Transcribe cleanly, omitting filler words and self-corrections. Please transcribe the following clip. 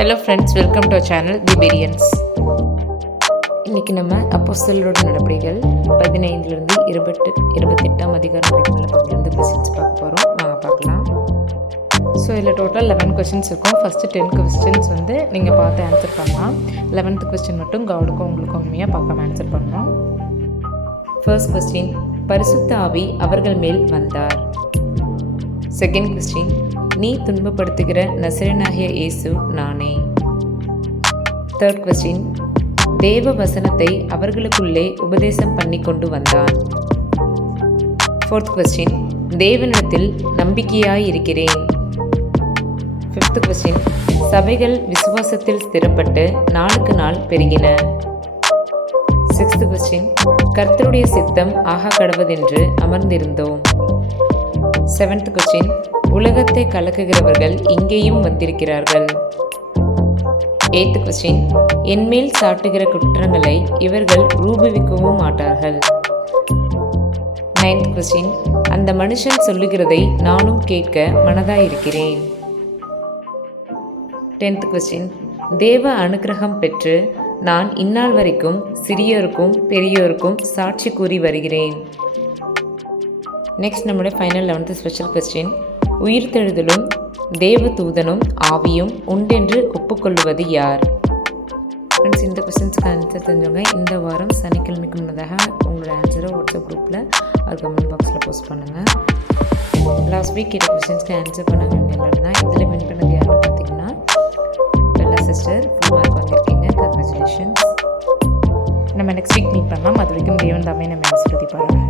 Hello friends, welcome to our channel the பெரியன்ஸ். இன்றைக்கி நம்ம அப்போஸ்தலரோட நடபடிகள் 15லிருந்து 28ஆம் அதிகாரம் வரைக்கும் உள்ள பகுதியிலேருந்து கொஸ்டின்ஸ் பார்க்க போகிறோம். வாங்க பார்க்கலாம். ஸோ இதில் டோட்டல் 11 கொஸ்டின்ஸ் இருக்கும். ஃபஸ்ட்டு 10 கொஸ்டின்ஸ் வந்து நீங்கள் பார்த்து ஆன்சர் பண்ணலாம். 11th கொஸ்டின் மட்டும் கவுடுக்கும் உங்களுக்கும் உண்மையாக பார்க்காம ஆன்சர் பண்ணணும். ஃபர்ஸ்ட் கொஸ்டின், பரிசுத்த ஆவி அவர்கள் மேல் வந்தார். செகண்ட் கொஸ்டின், நீ துன்பப்படுத்துகிற நசரேயனாகிய இயேசு நானே. தேர்ட் கொஸ்டின், தேவ வசனத்தை அவர்களுக்குள்ளே உபதேசம் பண்ணி கொண்டு வந்தான். ஃபோர்த் கொஸ்டின், தேவனிடத்தில் நம்பிக்கையாய் இருக்கிறேன். ஃபிஃப்த் கொஸ்டின், சபைகள் விசுவாசத்தில் ஸ்திரப்பட்டு நாளுக்கு நாள் பெருகின. சிக்ஸ்த் கொஸ்டின், கர்த்தருடைய சித்தம் ஆக கடவதென்று அமர்ந்திருந்தோம். செவன்த் கொஸ்டின், உலகத்தை கலக்குகிறவர்கள் இங்கேயும் வந்திருக்கிறார்கள். எய்த் கொஸ்டின், என்மேல் சாட்டுகிற குற்றங்களை இவர்கள் ரூபவிக்கவும் மாட்டார்கள். நைன்த் கொஸ்டின், அந்த மனுஷன் சொல்லுகிறதை நானும் கேட்க மனதாயிருக்கிறேன். 10th கொஸ்டின், தேவ அனுக்கிரகம் பெற்று நான் இந்நாள் வரைக்கும் சிறியோருக்கும் பெரியோருக்கும் சாட்சி கூறி வருகிறேன். நெக்ஸ்ட் நம்முடைய ஃபைனல் 11th ஸ்பெஷல் கொஸ்டின், உயிர்த்தெழுதலும் தேவதூதனும் ஆவியும் உண்டென்று ஒப்புக்கொள்வது யார்? ஃப்ரெண்ட்ஸ், இந்த கொஸ்டின்ஸ்க்கு ஆன்சர் தெரிஞ்சவங்க இந்த வாரம் சனிக்கிழமைக்கு முன்னதாக உங்களோட ஆன்சரை வாட்ஸ்அப் குரூப்பில் அது கமெண்ட் பாக்ஸில் போஸ்ட் பண்ணுங்கள். லாஸ்ட் வீக் கேட்ட கொஸ்டின்ஸ்க்கு ஆன்சர் பண்ணவங்க எல்லாரும் தான். இதில் வின் பண்ணது யாருன்னு பார்த்தீங்கன்னா பெல்லா சிஸ்டர். ஃபுல் மார்க் வாங்கியிருக்கீங்க, கங்க்ராச்சுலேஷன்ஸ். நம்ம நெக்ஸ்ட் வீக் மீட் பண்ணலாம். அது வரைக்கும் தேவன் தாமே நம்ம ஆசீர்வதிப்பாராங்க.